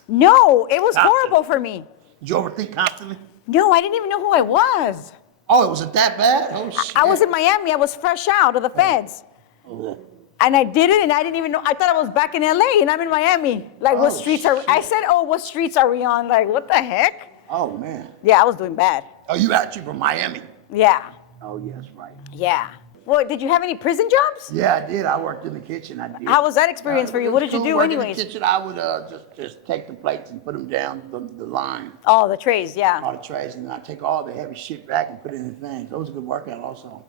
No, it was horrible for me. Did you overthink constantly? No, I didn't even know who I was. Oh, it wasn't that bad? Oh, shit. I was in Miami. I was fresh out of the feds. Oh. And I did it, and I didn't even know. I thought I was back in LA, and I'm in Miami. Like, what streets are... I said, what streets are we on? Like, what the heck? Oh, man. Yeah, I was doing bad. Oh, you actually from Miami? Yeah. Oh, yes, right. Yeah. Well, did you have any prison jobs? Yeah, I did. I worked in the kitchen. I did. How was that experience for you? What did you do anyways? In the kitchen, I would just take the plates and put them down the line. Oh, the trays, yeah. All the trays, and then I'd take all the heavy shit back and put it in the thing. That was a good workout also.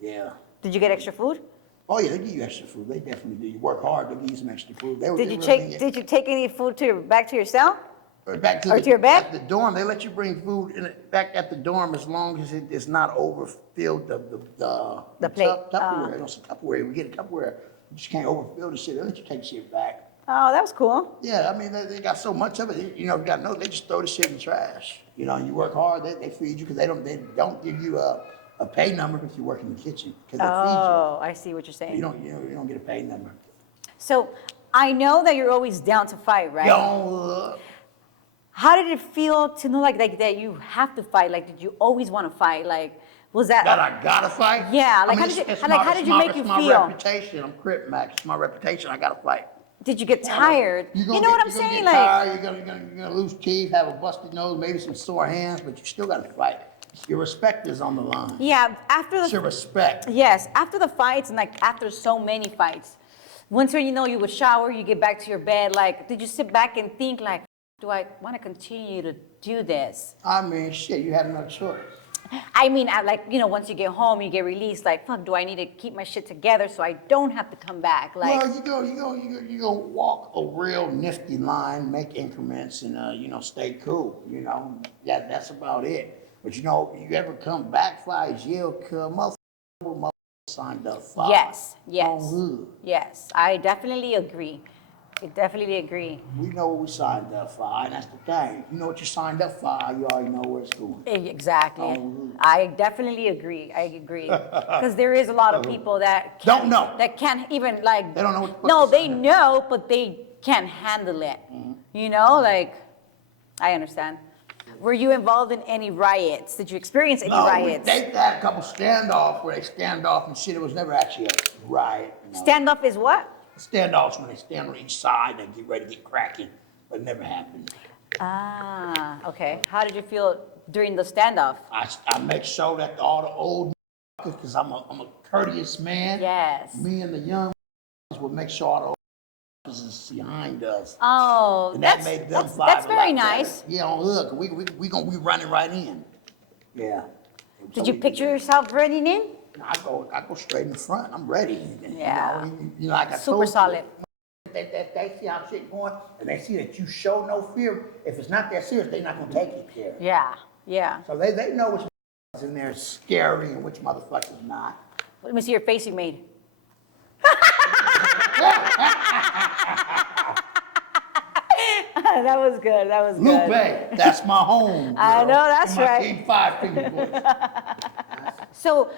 Yeah. Did you get extra food? Oh, yeah, they give you extra food. They definitely do. You work hard, they give you some extra food. Did you take any food back to your cell? Back to your bed? At the dorm, they let you bring food back at the dorm as long as it's not overfilled the plate. Tupperware. It's Tupperware. We get a Tupperware. You just can't overfill the shit. They let you take shit back. Oh, that was cool. Yeah, I mean, they got so much of it. You know, you got to know, they just throw the shit in the trash. You know, you work hard, they feed you because they don't give you a pay number if you work in the kitchen. Because they feed you. Oh, I see what you're saying. You don't get a pay number. So I know that you're always down to fight, right? How did it feel to know like that you have to fight? Like, did you always want to fight? Like, was that I gotta fight? Yeah. Like, how did you make you feel? It's my reputation. I'm CripMac. It's my reputation. I gotta fight. Did you get tired? You know what I'm saying? Like, tired, you're gonna lose teeth, have a busted nose, maybe some sore hands, but you still gotta fight. Your respect is on the line. Yeah, after the... It's your respect. Yes, after the fights and like after so many fights, once when you know you would shower, you get back to your bed, like, did you sit back and think like, do I want to continue to do this? I mean, shit, you had no choice. I mean, like, you know, once you get home, you get released, like, fuck, do I need to keep my shit together so I don't have to come back? Like, well, you go walk a real nifty line, make increments, and you know, stay cool. You know, that's about it. But you know, you ever come back 5 years, motherfucker signed up for. Yes. Yes, I definitely agree. I definitely agree. We know what we signed up for, and that's the thing. You know what you signed up for, you already know where it's going. Exactly. I definitely agree. I agree. Because there is a lot of people that don't know. That can't even like. They don't know what the fuck. No, they know, but they can't handle it. Mm-hmm. You know, like, I understand. Were you involved in any riots? Did you experience any riots? They had a couple standoffs where they stand off and shit. It was never actually a riot. You know? Standoff is what? Standoffs when they stand on each side and get ready to get cracking, but it never happened. Ah, okay. How did you feel during the standoff? I make sure that all the old because I'm a courteous man. Yes. Me and the young will make sure all the old is behind us. Oh, and that made them that's very nice. Yeah, on hook. We gonna be running right in. Yeah. Did you picture yourself running in? I go straight in the front. I'm ready. Yeah. You know, like I super solid. They see how shit going, and they see that you show no fear. If it's not that serious, they're not gonna take you there. Yeah. So they know which motherfuckers in there is scary and which motherfuckers not. Let me see your face you made. That was good. Lupe, that's my home. Girl. I know, that's right. Keep 5 finger voice. So,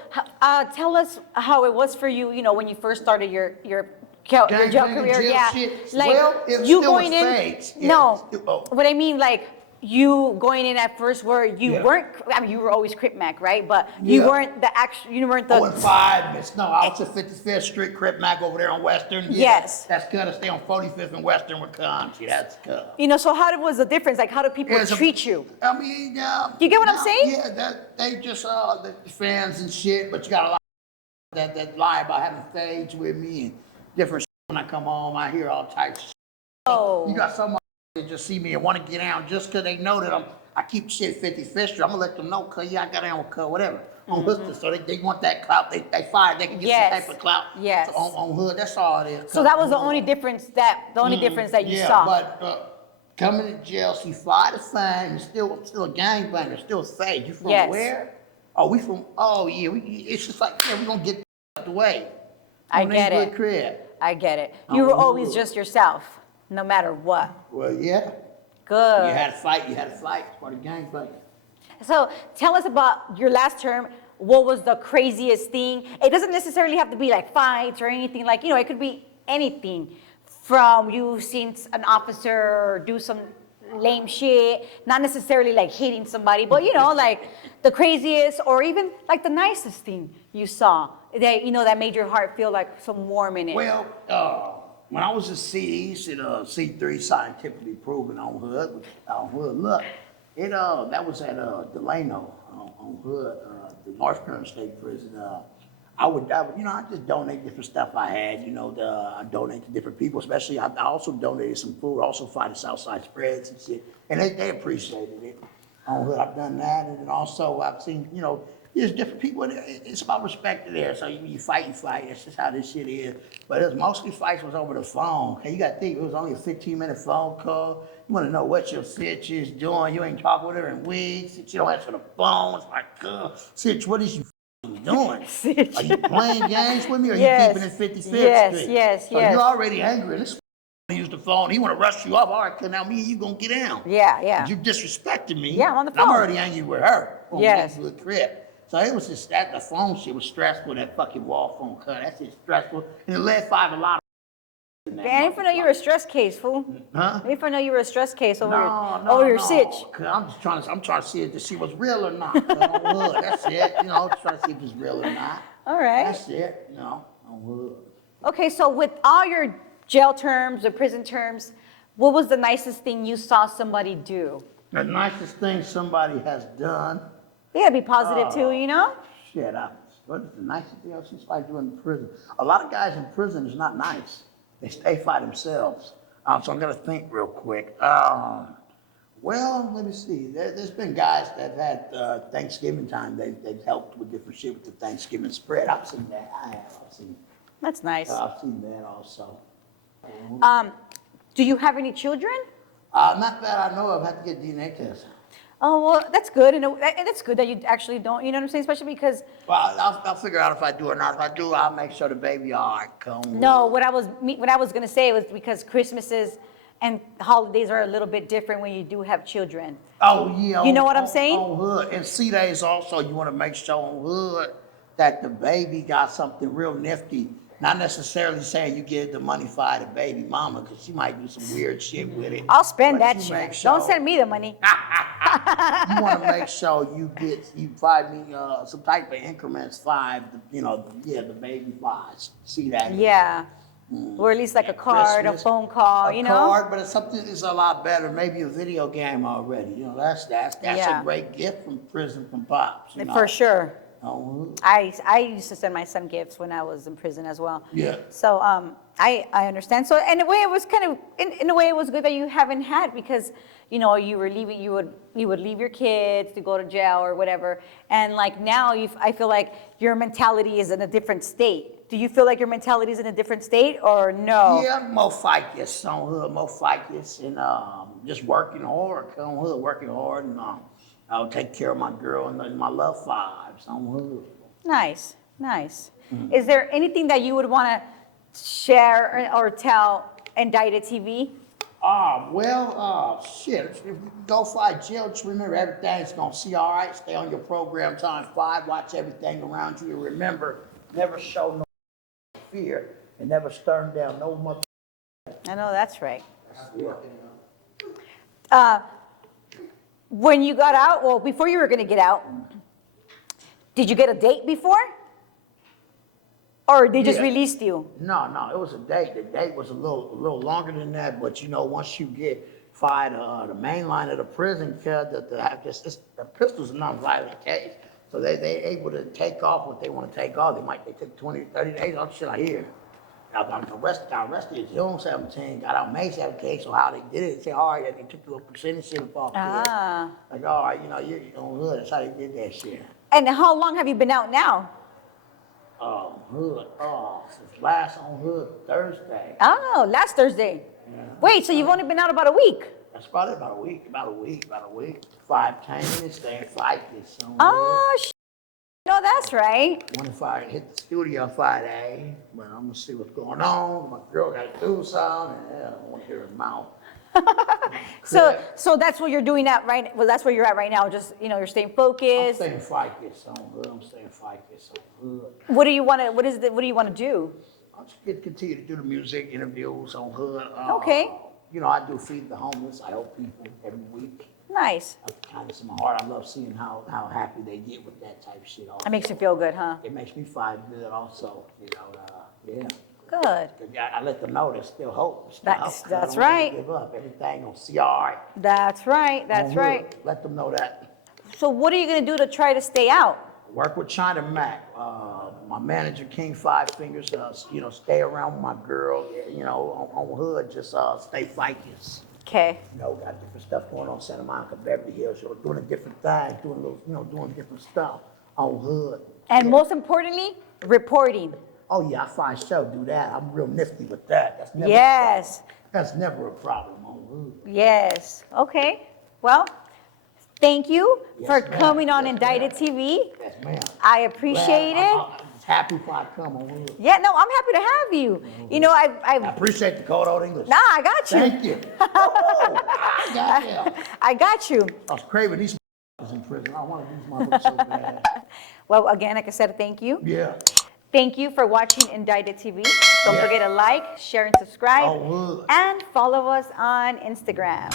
tell us how it was for you. You know, when you first started your jail career. Yeah, shit. like well, you going in. No, what I mean, like you going in at first, where you weren't. I mean, you were always CripMac, right? But you weren't the actual. You weren't the. 5 No, I was at 55th Street CripMac over there on Western. Yes, that's good. I stay on 45th and Western with Country. That's good. You know, so how was the difference? Like, how do people treat you? I mean, you get what I'm saying? Yeah, they just the fans and shit. But you got a lot that lie about having stage with me and different shit. When I come home, I hear all types of shit. Oh. You got some that just see me and want to get down just because they know that I keep shit 55th Street. I'm gonna let them know, cuz I got down with cuz whatever. On Hood, so they want that clout. They fired. They can get some type of clout. Yes. So on Hood, that's all it is. So that was the only difference that you saw. But coming to jail, see, fired the fame, still a gangbanger, still safe. You from where? Oh, we from. Oh yeah, it's just like we're gonna get out the way. I get it. Crib. I get it. You were always just yourself, no matter what. Well, yeah. Good. You had to fight. It's part of gangbanger. So tell us about your last term. What was the craziest thing? It doesn't necessarily have to be like fights or anything like, you know, it could be anything from you seeing an officer do some lame shit, not necessarily like hitting somebody, but you know, like the craziest or even like the nicest thing you saw that, you know, that made your heart feel like some warm in it. Well, when I was a C, C3 scientifically proven on Hood, look, that was at Delano on Hood, the North Carolina State Prison. I would, you know, I just donate different stuff I had, you know, I donate to different people, especially I also donated some food, also find the Southside spreads and shit, and they appreciated it. On Hood, I've done that, and then also I've seen, you know, there's different people, it's about respect there, so you fight, that's just how this shit is. But it was mostly fights was over the phone. Hey, you gotta think, it was only a 15-minute phone call. You wanna know what your sitch is doing, you ain't talking with her in weeks, you don't answer the phone, it's like, Sitch, what is you doing? Are you playing games with me, or are you keeping it 55th Street? Yes. So you're already angry, and this use the phone, he wanna rush you up, all right, cause now me and you gonna get down. Yeah. You disrespected me. Yeah, I'm on the phone. I'm already angry with her. Yes. With Crip. So it was just that the phone shit was stressful, that fucking wall phone cut. That's just stressful. And it led 5 a lot of Man, I didn't know you were a stress case, fool. Huh? I didn't know you were a stress case over your sitch. I'm trying to see if she was real or not. On Hood, that's it. You know, trying to see if it's real or not. All right. That's it. You know, on Hood. Okay, so with all your jail terms or prison terms, what was the nicest thing you saw somebody do? The nicest thing somebody has done. They gotta be positive too, you know? Shit, what is the nicest thing I've seen somebody do in prison? A lot of guys in prison is not nice. They stay by themselves. So I'm gonna think real quick. Well, let me see. There's been guys that have had Thanksgiving time. They've helped with different shit with the Thanksgiving spread. I've seen that. I've seen. That's nice. I've seen that also. Do you have any children? Not that I know of. I have to get DNA test. Oh, well, that's good. And it's good that you actually don't, you know what I'm saying? Especially because... Well, I'll figure out if I do or not. If I do, I'll make sure the baby all right. Come. No, what I was going to say was because Christmases and holidays are a little bit different when you do have children. Oh, yeah. You know what I'm saying? On hood. And C-Days also, you want to make sure on hood that the baby got something real nifty. Not necessarily saying you give the money for the baby mama, because she might do some weird shit with it. I'll spend But that you shit. make sure- Don't send me the money. You want to make sure you find me some type of increments, the baby fives. See that? Yeah. Or at least like a card, Christmas, a phone call, a you know? card, but it's something that's a lot better. Maybe a video game already. You know, that's Yeah. a great gift from prison from pops. You know? For sure. Oh, I used to send my son gifts when I was in prison as well. yeah. So I understand. So in a way, it was kind of in a way it was good that you haven't had because you know you were leaving. You would leave your kids to go to jail or whatever. And like now, I feel like your mentality is in a different state. Do you feel like your mentality is in a different state or no? Yeah, more focused on hood, more focused, and just working hard. On hood, working hard, and I'll take care of my girl and my love fives on hood. Nice. Is there anything that you would want to share or tell Indicted TV? Shit. If you go fight jail, just remember everything's gonna see all right. Stay on your program time 5. Watch everything around you. And remember, never show no fear and never turn down no mother. I know that's right. Yeah. When you got out, well, before you were going to get out, did you get a date before? Or they just released you? No, it was a date. The date was a little longer than that, but you know, once you get fired, the main line of the prison, the pistol's a non-violent case. So they able to take off what they want to take off. They took 20, 30 days off, shit I hear. Got arrested June 17, got out May 17, so how they did it, they say, all right, they took the percentage shit off there. Like, all right, you know, you're on hood, that's how they did that shit. And how long have you been out now? Hood, since last on hood Thursday. Oh, last Thursday. Yeah. Wait, so you've only been out about a week? That's probably about a week. 5 changes, staying focused on Oh, no, that's right. One if I hit the studio Friday, but I'm gonna see what's going on. My girl got to do something, and I don't want to hear her mouth. So that's what you're doing at right. Well, that's where you're at right now. Just you're staying I'm focused. staying focused on hood. I'm staying focused on hood. What do you want to? What do you want to do? I'll just continue to do the music interviews on hood. Okay. You know, I do feed the homeless. I help people every week. Nice. Kind of in my heart. I love seeing how happy they get with that type of shit. Also. That makes you feel good, huh? It makes me feel good also. You know, yeah. Good. I let them know there's still hope. That's right. Give up. Everything gonna see all right. That's right. That's right. Let them know that. So what are you gonna do to try to stay out? Work with China Mac, my manager King Five Fingers. Stay around with my girl. On hood, just stay focused. Okay. Got different stuff going on Santa Monica, Beverly Hills. So doing a different thing, doing different stuff on hood. And most importantly, reporting. Oh yeah, I find show do that. I'm real nifty with that. That's never Yes. That's never a problem on hood. Yes. Okay. Well, thank you for ma'am. coming on Yes, Indicted ma'am. TV. Yes, ma'am. I appreciate it. I'm happy if I come on hood. Yeah, no, I'm happy to have you. I appreciate the code on English. Nah, I got you. Thank you. I got you. I got you. I was craving these in prison. I want to do these motherfuckers so bad. Well, again, like I said, thank you. Yeah. Thank you for watching Indicted TV. Don't Yeah. forget to like, share, and subscribe. Oh, wood. And follow us on Instagram.